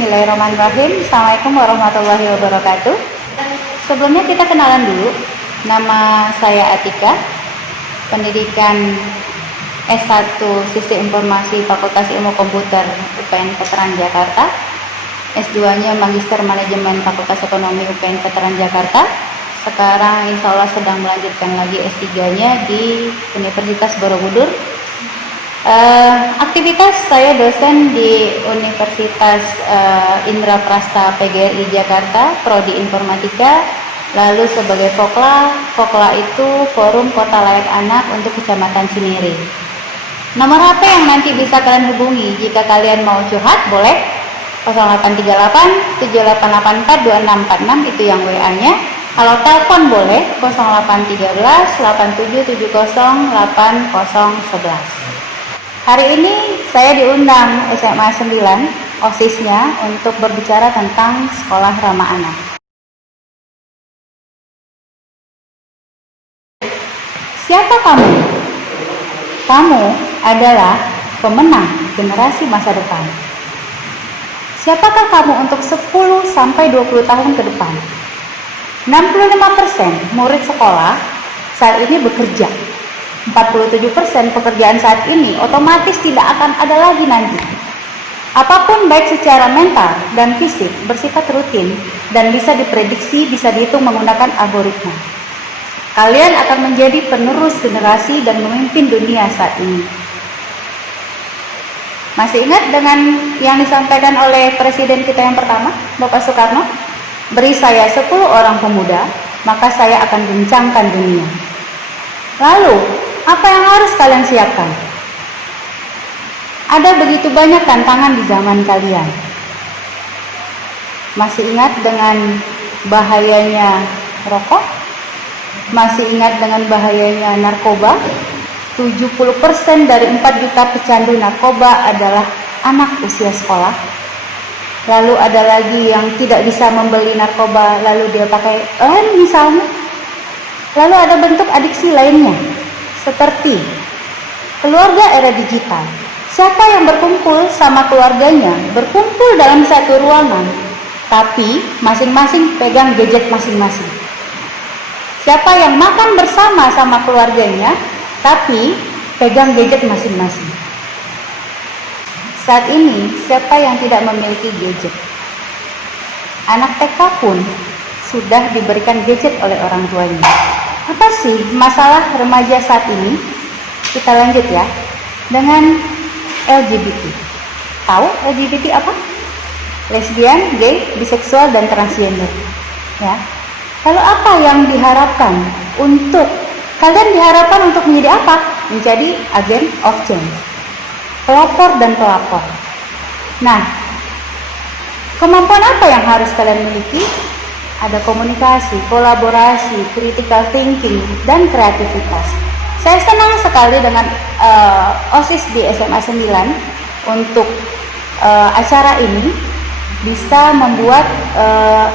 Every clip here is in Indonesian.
Bismillahirrahmanirrahim. Assalamualaikum warahmatullahi wabarakatuh. Sebelumnya kita kenalan dulu. Nama saya Atika, pendidikan S1 Sistem Informasi Fakultas Ilmu Komputer UPN Veteran Jakarta. S2-nya Magister Manajemen Fakultas Ekonomi UPN Veteran Jakarta. Sekarang insya Allah sedang melanjutkan lagi S3-nya di Universitas Borobudur. Aktivitas saya dosen di Universitas Indraprasta PGRI Jakarta, Prodi Informatika. Lalu sebagai Vokla itu Forum Kota Layak Anak untuk Kecamatan Cinere. Nomor HP yang nanti bisa kalian hubungi jika kalian mau curhat boleh 0838 7884 2646, itu yang WA-nya. Kalau telepon boleh 0813 8770 8011. Hari ini saya diundang SMA 9 OSIS-nya untuk berbicara tentang sekolah ramah anak. Siapa kamu? Kamu adalah pemenang generasi masa depan. Siapakah kamu untuk 10 sampai 20 tahun ke depan? 65% murid sekolah saat ini bekerja. 47% pekerjaan saat ini otomatis tidak akan ada lagi nanti. Apapun baik secara mental dan fisik bersifat rutin dan bisa diprediksi, bisa dihitung menggunakan algoritma. Kalian akan menjadi penerus generasi dan memimpin dunia saat ini. Masih ingat dengan yang disampaikan oleh Presiden kita yang pertama, Bapak Soekarno? Beri saya 10 orang pemuda, maka saya akan guncangkan dunia. Lalu, apa yang harus kalian siapkan? Ada begitu banyak tantangan di zaman kalian. Masih ingat dengan bahayanya rokok? Masih ingat dengan bahayanya narkoba? 70% dari 4 juta pecandu narkoba adalah anak usia sekolah. Lalu ada lagi yang tidak bisa membeli narkoba, lalu dia pakai misalnya. Lalu ada bentuk adiksi lainnya, seperti keluarga era digital. Siapa yang berkumpul sama keluarganya, berkumpul dalam satu ruangan, tapi masing-masing pegang gadget masing-masing. Siapa yang makan bersama sama keluarganya, tapi pegang gadget masing-masing. Saat ini, siapa yang tidak memiliki gadget? Anak TK pun sudah diberikan gadget oleh orang tuanya. Apa sih masalah remaja saat ini? Kita lanjut ya, dengan LGBT. Tahu LGBT apa? Lesbian, gay, biseksual, dan transgender. Ya. Lalu apa yang diharapkan untuk kalian? Diharapkan untuk menjadi apa? Menjadi agent of change, pelopor dan pelapor. Nah, kemampuan apa yang harus kalian miliki? Ada komunikasi, kolaborasi, critical thinking, dan kreativitas. Saya senang sekali dengan OSIS di SMA 9 untuk acara ini bisa membuat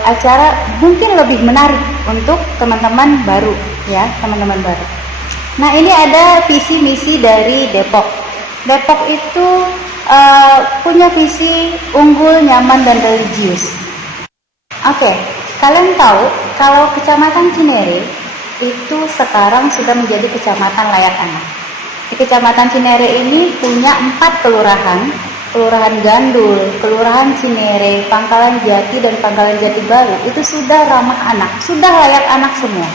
acara mungkin lebih menarik untuk teman-teman baru, ya, teman-teman baru. Nah, ini ada visi misi dari Depok. Depok itu punya visi unggul, nyaman, dan religius. Oke. Kalian tahu kalau Kecamatan Cinere itu sekarang sudah menjadi Kecamatan Layak Anak. Di Kecamatan Cinere ini punya 4 kelurahan, Kelurahan Gandul, Kelurahan Cinere, Pangkalan Jati, dan Pangkalan Jati Baru. Itu sudah ramah anak, sudah layak anak semua.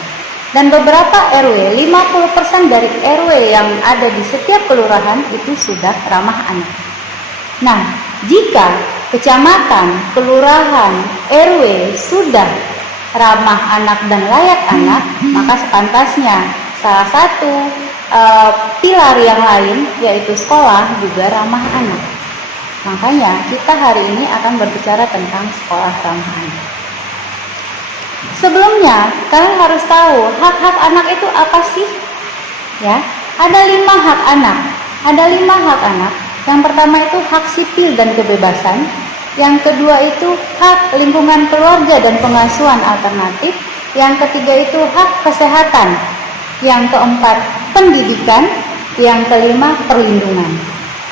Dan beberapa RW, 50% dari RW yang ada di setiap kelurahan itu sudah ramah anak. Nah, jika kecamatan, kelurahan, RW sudah ramah anak dan layak anak, maka sepantasnya salah satu pilar yang lain, yaitu sekolah, juga ramah anak. Makanya kita hari ini akan berbicara tentang sekolah ramah anak. Sebelumnya, kalian harus tahu hak-hak anak itu apa sih? Ya, ada 5 hak anak. Ada 5 hak anak. Yang pertama itu hak sipil dan kebebasan. Yang kedua itu hak lingkungan keluarga dan pengasuhan alternatif. Yang ketiga itu hak kesehatan. Yang keempat pendidikan. Yang kelima perlindungan.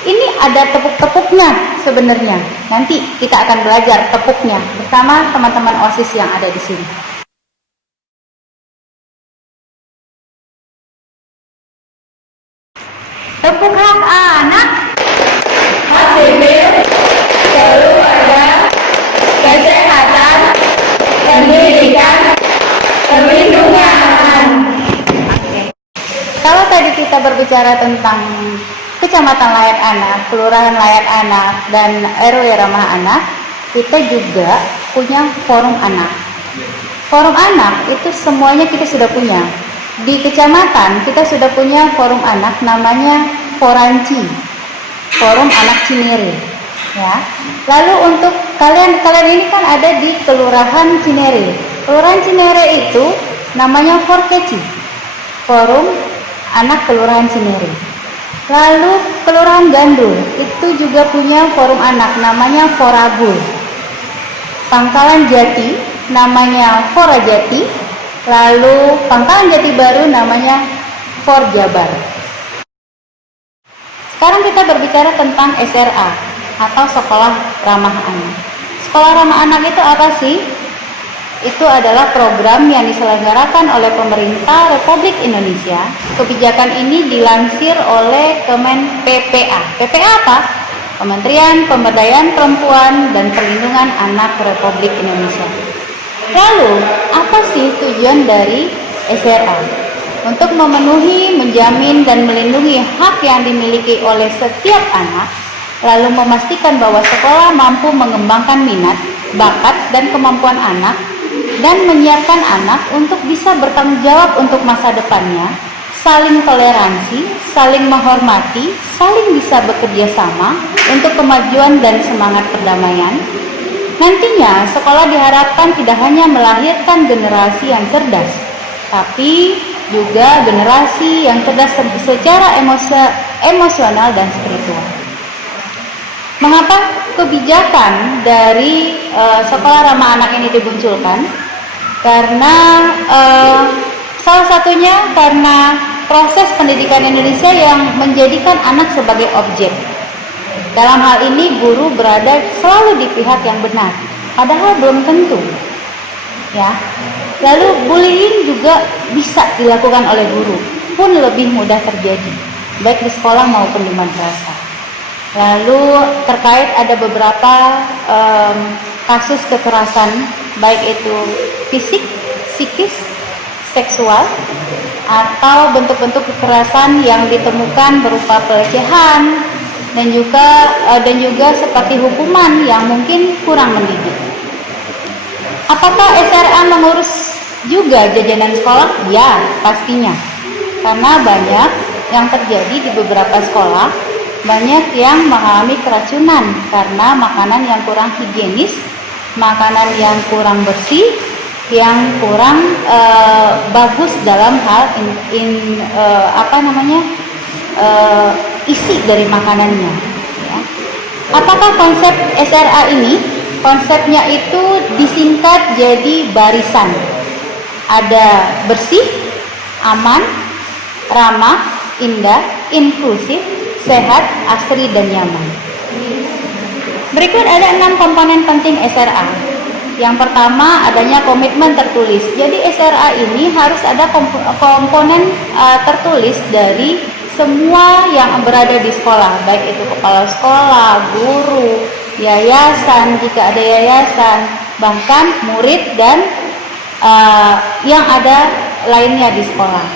Ini ada tepuk-tepuknya sebenarnya. Nanti kita akan belajar tepuknya bersama teman-teman OSIS yang ada di sini. Tepuk hak anak. HCB selalu ada kesehatan, pendidikan, perlindungan. Oke. Kalau tadi kita berbicara tentang Kecamatan Layak Anak, Kelurahan Layak Anak, dan RW Ramah Anak, kita juga punya forum anak. Forum anak itu semuanya kita sudah punya. Di kecamatan kita sudah punya forum anak namanya Foranci, Forum Anak Cinere. Ya. Lalu untuk kalian ini kan ada di Kelurahan Cinere. Kelurahan Cinere itu namanya Forkeci, Forum Anak Kelurahan Cinere. Lalu Kelurahan Gandul itu juga punya forum anak namanya Foragul. Pangkalan Jati namanya Forajati. Lalu Pangkalan Jati Baru namanya Forjabar. Sekarang kita berbicara tentang SRA atau Sekolah Ramah Anak. Sekolah Ramah Anak itu apa sih? Itu adalah program yang diselenggarakan oleh pemerintah Republik Indonesia. Kebijakan ini dilansir oleh Kemen PPA. PPA apa? Kementerian Pemberdayaan Perempuan dan Perlindungan Anak Republik Indonesia. Lalu, apa sih tujuan dari SRA? Untuk memenuhi, menjamin, dan melindungi hak yang dimiliki oleh setiap anak, lalu memastikan bahwa sekolah mampu mengembangkan minat, bakat, dan kemampuan anak, dan menyiapkan anak untuk bisa bertanggung jawab untuk masa depannya, saling toleransi, saling menghormati, saling bisa bekerja sama untuk kemajuan dan semangat perdamaian. Nantinya, sekolah diharapkan tidak hanya melahirkan generasi yang cerdas, tapi juga generasi yang cerdas secara emosional dan spiritual. Mengapa kebijakan dari Sekolah Ramah Anak ini dimunculkan? Karena salah satunya karena proses pendidikan Indonesia yang menjadikan anak sebagai objek. Dalam hal ini guru berada selalu di pihak yang benar, padahal belum tentu. Ya. Lalu bullying juga bisa dilakukan oleh guru, pun lebih mudah terjadi, baik di sekolah maupun di madrasah. Lalu terkait ada beberapa kasus kekerasan, baik itu fisik, psikis, seksual, atau bentuk-bentuk kekerasan yang ditemukan berupa pelecehan dan juga seperti hukuman yang mungkin kurang mendidik. Apakah SRA mengurus juga jajanan sekolah? Ya, pastinya. Karena banyak yang terjadi di beberapa sekolah, banyak yang mengalami keracunan karena makanan yang kurang higienis, makanan yang kurang bersih, yang kurang bagus dalam hal isi dari makanannya. Ya. Apakah konsep SRA ini? Konsepnya itu disingkat jadi barisan. Ada bersih, aman, ramah, indah, inklusif, sehat, asri, dan nyaman. Berikut ada 6 komponen penting SRA. Yang pertama, adanya komitmen tertulis. Jadi SRA ini harus ada komponen tertulis dari semua yang berada di sekolah, baik itu kepala sekolah, guru, yayasan, jika ada yayasan, bahkan murid dan yang ada lainnya di sekolah.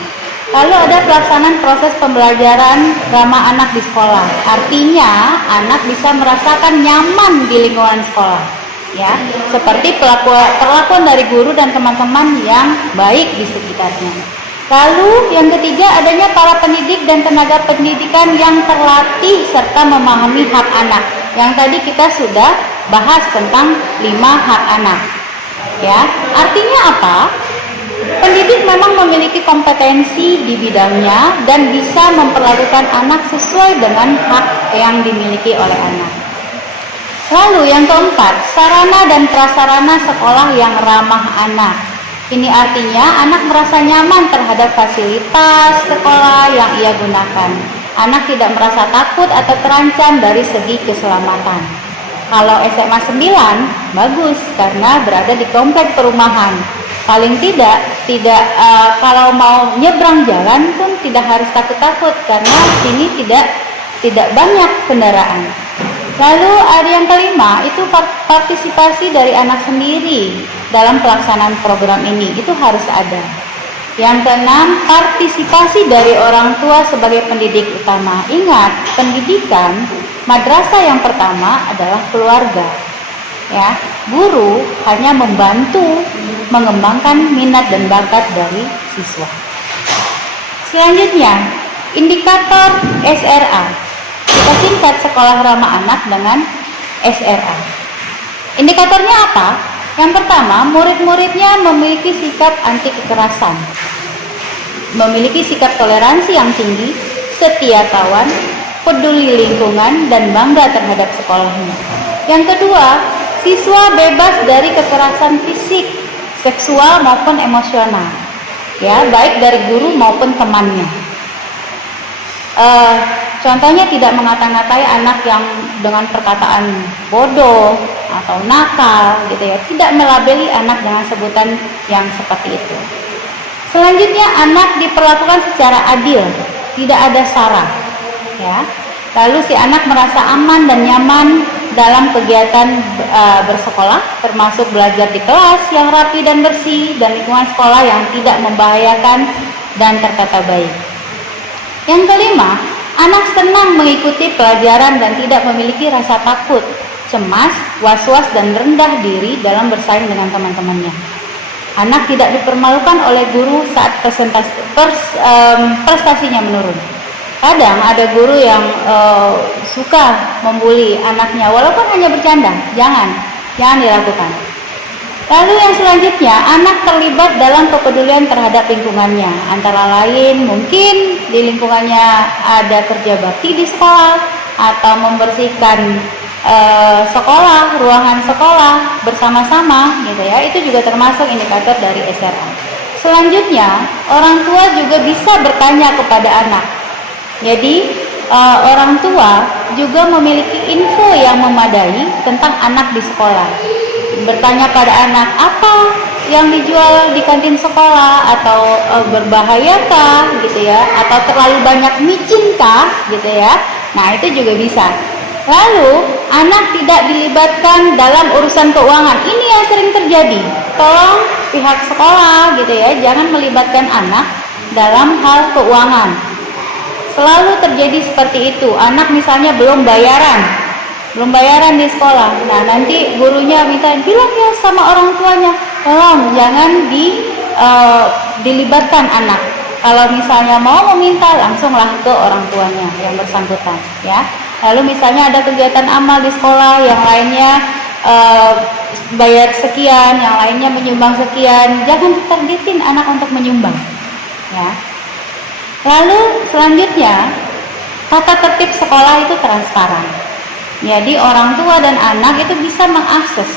Lalu ada pelaksanaan proses pembelajaran ramah anak di sekolah. Artinya anak bisa merasakan nyaman di lingkungan sekolah, ya, seperti perlakuan dari guru dan teman-teman yang baik di sekitarnya. Lalu yang ketiga, adanya para pendidik dan tenaga pendidikan yang terlatih serta memahami hak anak. Yang tadi kita sudah bahas tentang 5 hak anak. Ya, artinya apa? Pendidik memang memiliki kompetensi di bidangnya dan bisa memperlakukan anak sesuai dengan hak yang dimiliki oleh anak. Lalu yang keempat, sarana dan prasarana sekolah yang ramah anak. Ini artinya anak merasa nyaman terhadap fasilitas sekolah yang ia gunakan. anak tidak merasa takut atau terancam dari segi keselamatan. Kalau SMA 9 bagus karena berada di komplek perumahan. Paling tidak kalau mau nyebrang jalan pun tidak harus takut-takut karena sini tidak banyak kendaraan. Lalu ada yang kelima, itu partisipasi dari anak sendiri dalam pelaksanaan program ini, itu harus ada. Yang keenam, partisipasi dari orang tua sebagai pendidik utama. Ingat, pendidikan madrasah yang pertama adalah keluarga. Ya, guru hanya membantu mengembangkan minat dan bakat dari siswa. Selanjutnya, indikator SRA. Kita singkat sekolah ramah anak dengan SRA. Indikatornya apa? Yang pertama, murid-muridnya memiliki sikap anti kekerasan, memiliki sikap toleransi yang tinggi, setia kawan, peduli lingkungan, dan bangga terhadap sekolahnya. Yang kedua, siswa bebas dari kekerasan fisik, seksual maupun emosional, ya, baik dari guru maupun temannya. Contohnya tidak mengata-ngatai anak yang dengan perkataan bodoh atau nakal gitu ya, tidak melabeli anak dengan sebutan yang seperti itu. Selanjutnya, anak diperlakukan secara adil, tidak ada sara, ya. Lalu si anak merasa aman dan nyaman dalam kegiatan bersekolah, termasuk belajar di kelas yang rapi dan bersih dan lingkungan sekolah yang tidak membahayakan dan tertata baik. Yang kelima, anak senang mengikuti pelajaran dan tidak memiliki rasa takut, cemas, was-was, dan rendah diri dalam bersaing dengan teman-temannya. Anak tidak dipermalukan oleh guru saat prestasinya menurun. Kadang ada guru yang suka membuli anaknya, walaupun hanya bercanda. Jangan dilakukan. Lalu yang selanjutnya, anak terlibat dalam kepedulian terhadap lingkungannya. Antara lain mungkin di lingkungannya ada kerja bakti di sekolah, atau membersihkan sekolah, ruangan sekolah bersama-sama gitu ya. Itu juga termasuk indikator dari SRA. Selanjutnya, orang tua juga bisa bertanya kepada anak. Jadi orang tua juga memiliki info yang memadai tentang anak di sekolah. Bertanya pada anak, apa yang dijual di kantin sekolah, atau berbahayakah gitu ya, atau terlalu banyak micinkah gitu ya. Nah, itu juga bisa. Lalu anak tidak dilibatkan dalam urusan keuangan. Ini yang sering terjadi. Tolong pihak sekolah gitu ya, jangan melibatkan anak dalam hal keuangan. Selalu terjadi seperti itu. Anak misalnya belum bayaran di sekolah. Nah, nanti gurunya minta, bilang ya sama orang tuanya, tolong jangan dilibatkan anak. Kalau misalnya mau meminta, langsunglah ke orang tuanya yang bersangkutan, ya. Lalu misalnya ada kegiatan amal di sekolah, yang lainnya bayar sekian, yang lainnya menyumbang sekian, jangan ditargetin anak untuk menyumbang, ya. Lalu selanjutnya, tata tertib sekolah itu transparan. Jadi orang tua dan anak itu bisa mengakses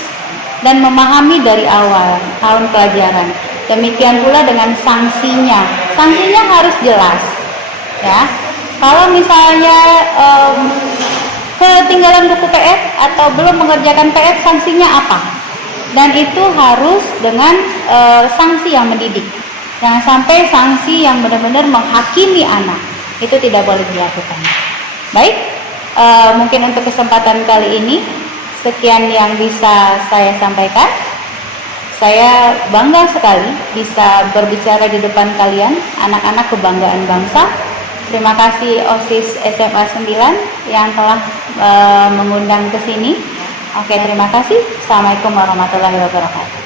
dan memahami dari awal tahun pelajaran. Demikian pula dengan sanksinya. Sanksinya harus jelas, ya. Kalau misalnya ketinggalan buku PS atau belum mengerjakan PS, sanksinya apa? Dan itu harus dengan sanksi yang mendidik. Jangan sampai sanksi yang benar-benar menghakimi anak. Itu tidak boleh dilakukan. Baik. Mungkin untuk kesempatan kali ini sekian yang bisa saya sampaikan. Saya bangga sekali bisa berbicara di depan kalian, anak-anak kebanggaan bangsa. Terima kasih OSIS SMA 9 yang telah mengundang ke sini. Oke, terima kasih. Assalamualaikum warahmatullahi wabarakatuh.